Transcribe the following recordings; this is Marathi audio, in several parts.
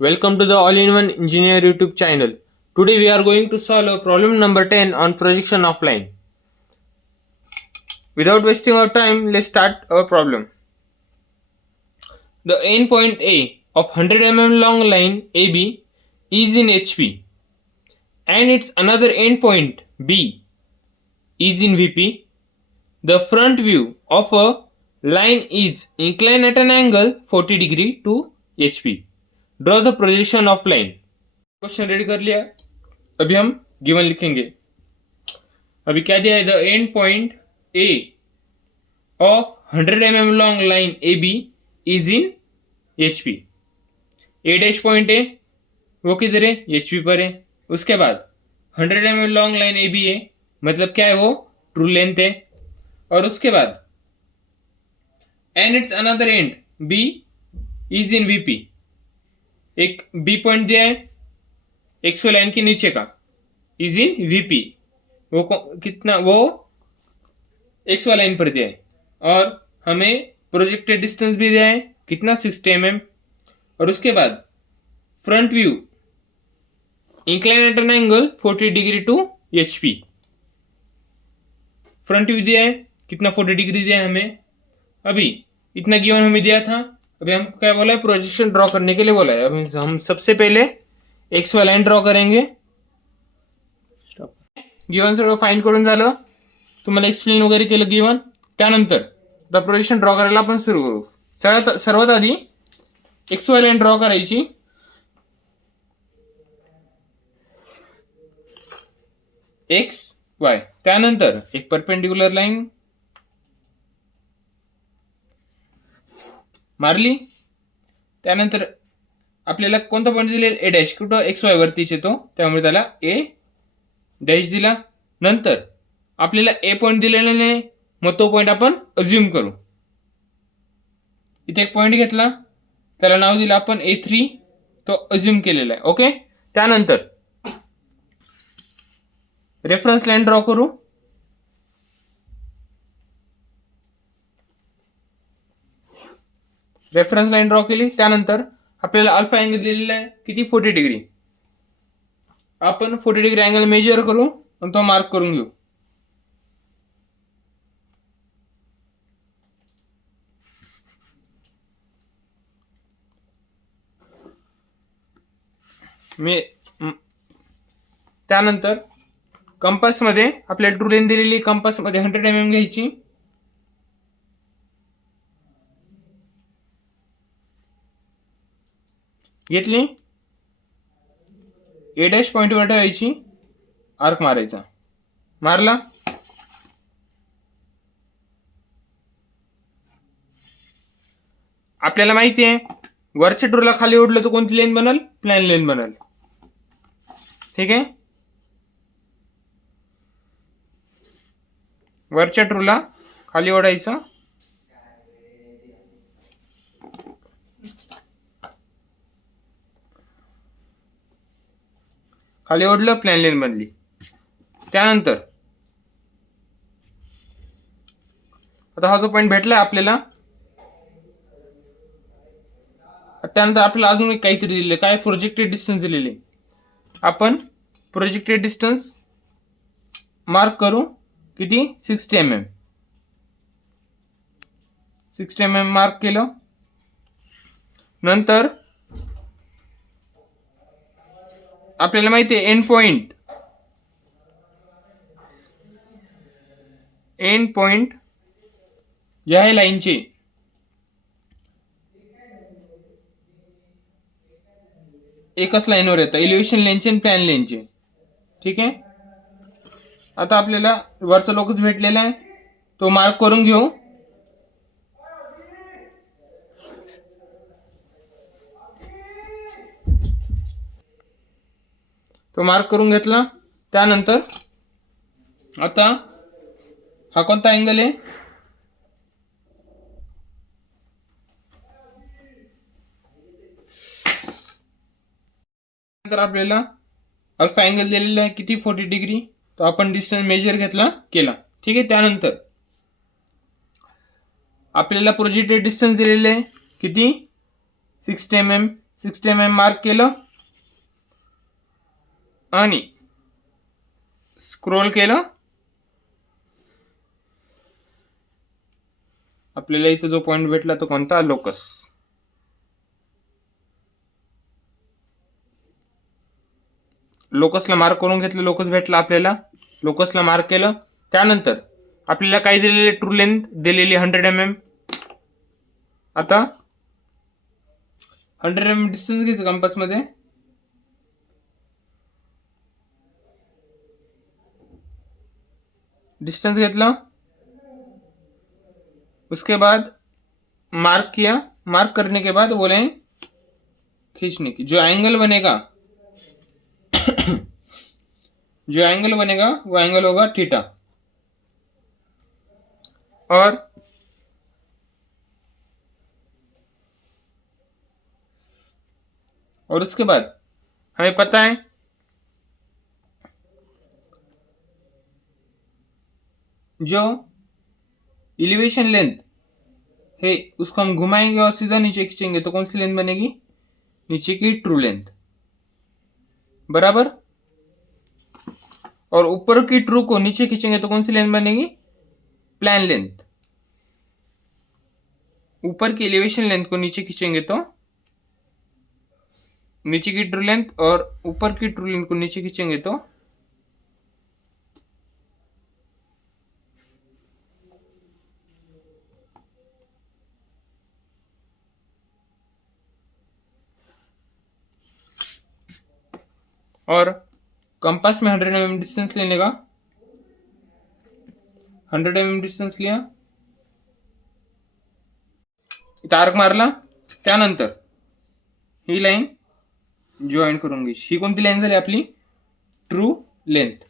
Welcome to the All-in-One Engineer YouTube channel. Today we are going to solve problem number 10 on projection of line. Without wasting our time, let's start our problem. The end point A of 100 mm long line AB is in HP and its another end point B is in VP. The front view of a line is inclined at an angle 40 degree to HP. Draw the projection of line. Question ready कर लिया. अभी हम गिवन लिखेंगे. अभी क्या दिया है? The end point A of 100 mm long line A B is in HP. A dash point है वो किधर है? एचपी पर है. उसके बाद 100 mm long line A B है, मतलब क्या है? वो ट्रू लेंथ है. और उसके बाद and it's another end B is in VP. एक बी पॉइंट दिया है एक्सो लाइन के नीचे का, इज इन वीपी. वो कितना? वो एक्सो लाइन पर दिया है. और हमें प्रोजेक्टेड डिस्टेंस भी दिया है कितना? 60 mm. और उसके बाद front view incline at an angle 40 degree to HP. Front view दिया है कितना? 40 डिग्री दिया है हमें. अभी इतना गिवन हमें दिया था. अभी हमको क्या बोला है? प्रोजेक्शन ड्रॉ करने के लिए बोला है. अभी हम सबसे पहले एक्स वाय लाइन ड्रॉ करेंगे. गिवन सगळं फाइंड करून झालं, तुम्हाला एक्सप्लेन वगैरे केलं गिवन. त्यानंतर द प्रोजेक्शन ड्रॉ करायला आपण सुरू करू. सर्वात आधी एक्स वाय लाइन ड्रॉ करायची. X Y. त्यानंतर एक परपेंडिक्युलर लाइन मारली. त्यानंतर आपल्याला कोणता पॉईंट दिलेला? A dash. कुठं? एक्स वाय वरतीच येतो, त्यामुळे त्याला ए डॅश दिला. नंतर आपल्याला ए पॉईंट दिलेला नाही, मग तो पॉईंट आपण अज्युम करू. इथे एक पॉईंट घेतला, त्याला नाव दिलं आपण A3, तो अज्युम केलेला आहे. ओके. त्यानंतर रेफरन्स लाईन ड्रॉ करू. रेफरन्स लाईन ड्रॉ केली. त्यानंतर आपल्याला अल्फा अँगल दिलेला आहे किती? 40 डिग्री. आपण 40 डिग्री अँगल मेजर करू आणि तो मार्क करून घेऊ. त्यानंतर कंपासमध्ये आपल्याला ट्रू लेंथ दिलेली, कंपासमध्ये 100 mm घ्यायची. घेतली. ए डॅश पॉईंटवर ठेवायची, आर्क मारायचा. मारला. आपल्याला माहिती आहे वरच्या ट्रूला खाली ओढलं तर कोणती लेन बनल? प्लॅन लेन बनल. ठीक आहे. वरच्या ट्रूला खाली ओढायचं. खाली ओढलं, प्लॅन लेन बनली. त्यानंतर आता हा जो पॉईंट भेटला आपल्याला, त्यानंतर आपल्याला अजून काहीतरी दिले. काय? प्रोजेक्टेड डिस्टन्स दिलेले. आपण प्रोजेक्टेड डिस्टन्स मार्क करू. किती? 60 mm. 60 mm मार्क केलं. नंतर आपल्याला माहिती आहे एंड पॉइंट या आहे लाईनचे एकच लाईनवर येतं, एलिव्हेशन लेनचे आणि प्लॅन लेनचे. ठीक आहे. आता आपल्याला वरचा लोकस भेटलेला आहे, तो मार्क करून घेऊ. तो मार्क करून घेतला. त्यानंतर आता हा कोणता अँगल आहे? नंतर आपल्याला अल्फा अँगल दिलेला आहे किती? 40 डिग्री. तो आपण डिस्टन्स मेजर घेतला, केला. ठीक आहे. त्यानंतर आपल्याला प्रोजेक्टेड डिस्टन्स दिलेले आहे किती? 60 mm. 60 mm मार्क केलं आणि स्क्रोल केलं. आपल्याला इथं जो पॉइंट भेटला तो कोणता? लोकस. लोकसला मार्क करून घेतलं, लोकस भेटला आपल्याला. लोकसला मार्क केलं. त्यानंतर आपल्याला काय दिलेले? ट्रू लेंथ दिलेली 100 mm. आता 100 mm डिस्टन्स घ्यायचं कंपास मध्ये. डिस्टेंस घेतला, उसके बाद मार्क किया. मार्क करने के बाद बोले खींचने की. जो एंगल बनेगा जो एंगल बनेगा वो एंगल होगा थीटा. और उसके बाद हमें पता है जो एलिवेशन लेंथ है उसको हम घुमाएंगे और सीधा नीचे खींचेंगे तो कौन सी लेंथ बनेगी? नीचे की ट्रू लेंथ. बराबर. और ऊपर की ट्रू को नीचे खींचेंगे तो कौन सी लेंथ बनेगी? Plan length. ऊपर की एलिवेशन लेंथ को नीचे खींचेंगे तो नीचे की ट्रू लेंथ, और ऊपर की ट्रू लेंथ को नीचे खींचेंगे तो और कंपास में 100 mm डिस्टेंस लेने का. 100 mm डिस्टेंस लिया, इथं आर्क मारला. त्यानंतर ही लाईन जॉईन करून घ्यायची. ही कोणती लाईन झाली आपली? True length.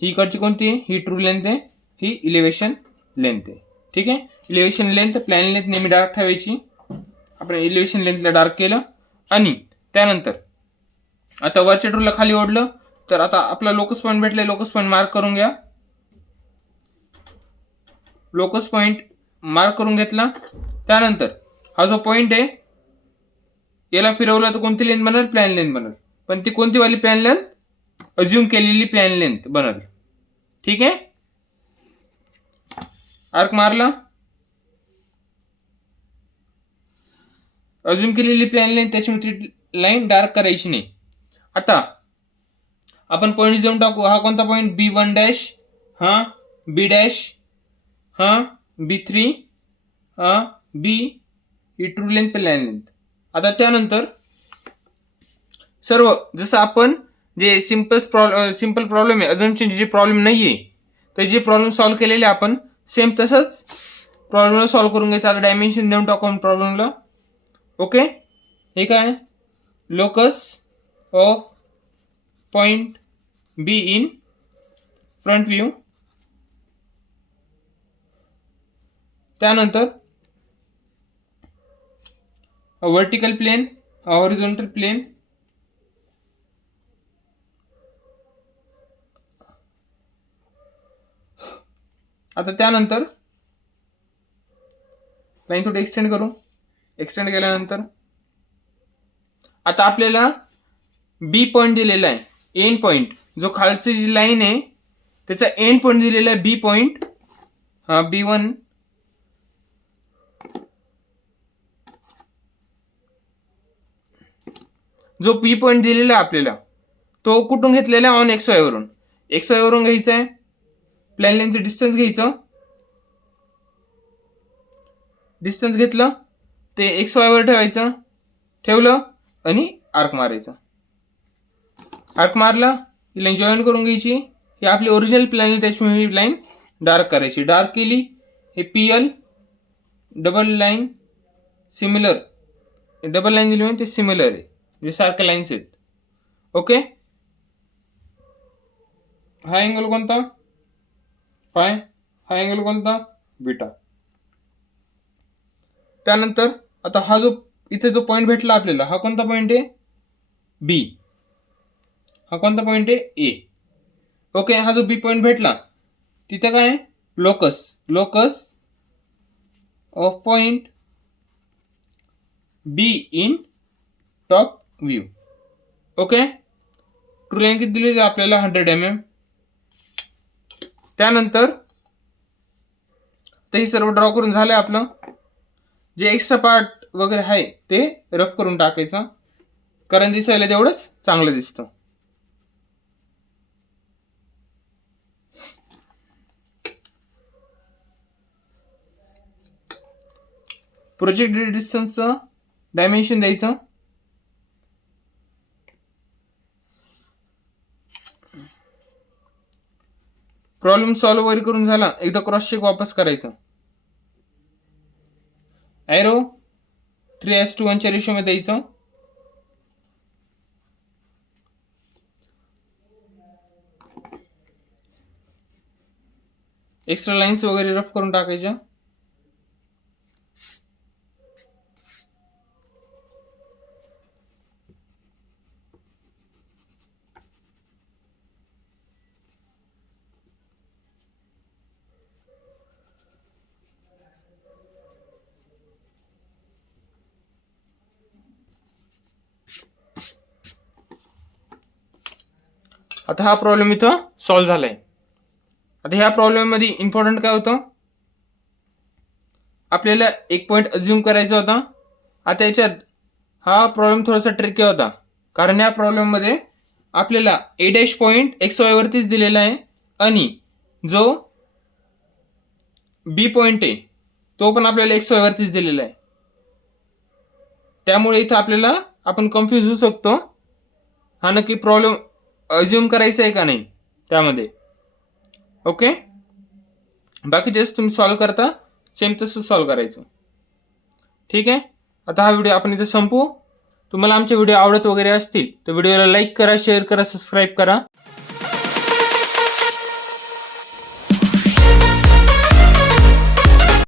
ही इकडची कोणती आहे? ही ट्रू लेंथ आहे, ही इलिव्हेशन लेंथ आहे. ठीक आहे. इलिव्हेशन लेंथ, प्लॅन लेंथ नेहमी डार्क ठेवायची. आपण इलिव्हेशन लेंथला डार्क केलं आणि त्यानंतर आता वरच्या ट्रूला खाली ओढलं. तर आता आपला लोकस पॉईंट भेटलाय. लोकस पॉईंट मार्क करून घ्या. लोकस पॉईंट मार्क करून घेतला. त्यानंतर हा जो पॉईंट आहे याला फिरवला तर कोणती लेंथ बनल? प्लॅन लेंथ बनल. पण ती कोणती वाली प्लॅन लेंथ? अज्युम केलेली प्लॅन लेंथ बनल. ठीक आहे. आर्क मारला, अज्युम केलेली प्लॅन लेंथ, त्याच्यामध्ये लाईन डार्क करायची नाही. आता आपण पॉईंट्स देऊन टाकू. हा कोणता पॉईंट? B1 डॅश, हा B डॅश, हा B3, हा B. ही ट्रू लेंथ, प्लॅन लेंथ. आता त्यानंतर सर्व जसं आपण जे सिंपल प्रॉब्लेम आहे, अजम्पशनचे जे प्रॉब्लेम नाहीये, तर जे प्रॉब्लेम सॉल्व्ह केलेले आपण सेम तसंच प्रॉब्लेमला सॉल्व्ह करून घ्यायचं. आता डायमेन्शन देऊन टाकू आपण प्रॉब्लेमला. ओके. हे काय? Locus of point B in front view. त्यानंतर वर्टिकल प्लेन, हॉरिझॉन्टल प्लेन. आता त्यानंतर लाईन थोडी एक्सटेंड करू. एक्सटेंड केल्यानंतर आता आपल्याला बी पॉईंट दिलेला आहे, एंड पॉईंट. जो खालची जी लाईन आहे त्याचा एंड पॉईंट दिलेला आहे बी पॉईंट. हा B1. जो पी पॉईंट दिलेला आहे आपल्याला तो कुठून घेतलेला आहे? ऑन XY वरून. XY वरून घ्यायचा आहे. प्लॅन लेंथचं डिस्टन्स घ्यायचं. डिस्टन्स घेतलं ते XY वर ठेवायचं. ठेवलं आणि आर्क मारायचं. आर्क मारला, ही लाईन जॉईन करून घ्यायची. ही आपली ओरिजिनल प्लॅन आहे, त्याच्यामुळे ही लाईन डार्क करायची. डार्क केली. हे PL double line similar, double line दिली म्हणजे ते सिमिलर आहे, जे सारख्या लाईन्स आहेत. ओके. हा अँगल कोणता? फाय. हा अँगल कोणता? बीटा. त्यानंतर आता हा जो इथे जो पॉईंट भेटला आपल्याला, हा कोणता पॉईंट आहे? B. हा कोणता पॉईंट आहे? A. ओके. हा जो B पॉईंट भेटला तिथं काय आहे? Locus. Locus of point B in top view. Okay, true line किती दिली आपल्याला 100 mm. त्यानंतर ते सर्व ड्रॉ करून झालं आपलं. जे एक्स्ट्रा पार्ट वगैरे आहे ते रफ करून टाकायचं, कारण दिसायला तेवढंच चांगलं दिसतं. प्रोजेक्ट डिस्टन्सचं डायमेन्शन द्यायचं. प्रॉब्लेम सॉल्व्ह वगैरे करून झाला, एकदा क्रॉस चेक वापस करायचं. एरो 3:1 च्या रेशोमध्ये द्यायचं. एक्स्ट्रा लाईन्स वगैरे रफ करून टाकायच्या. आता हा प्रॉब्लेम इथं सॉल्व्ह झालाय. आता ह्या प्रॉब्लेम मध्ये इम्पॉर्टंट काय होतं, आपल्याला एक पॉईंट अज्युम करायचा होता. आता याच्यात हा प्रॉब्लेम थोडासा ट्रिकी होता, कारण या प्रॉब्लेम मध्ये आपल्याला A' पॉईंट XY वरतीच दिलेला आहे आणि जो B पॉईंट आहे तो पण आपल्याला XY वरतीच दिलेला आहे. त्यामुळे इथं आपल्याला आपण कन्फ्यूज होऊ शकतो, हा नक्की प्रॉब्लेम अज्युम करायचा आहे का नाही त्यामध्ये. ओके, बाकी जस्ट तुम्ही सॉल्व्ह करता सेम तसं सॉल्व्ह करायचं. ठीक आहे, आता हा व्हिडिओ आपण इथे संपवू. तुम्हाला आमचे व्हिडिओ आवडत वगैरे असतील तर व्हिडिओला लाईक करा, शेअर करा, सबस्क्राईब करा.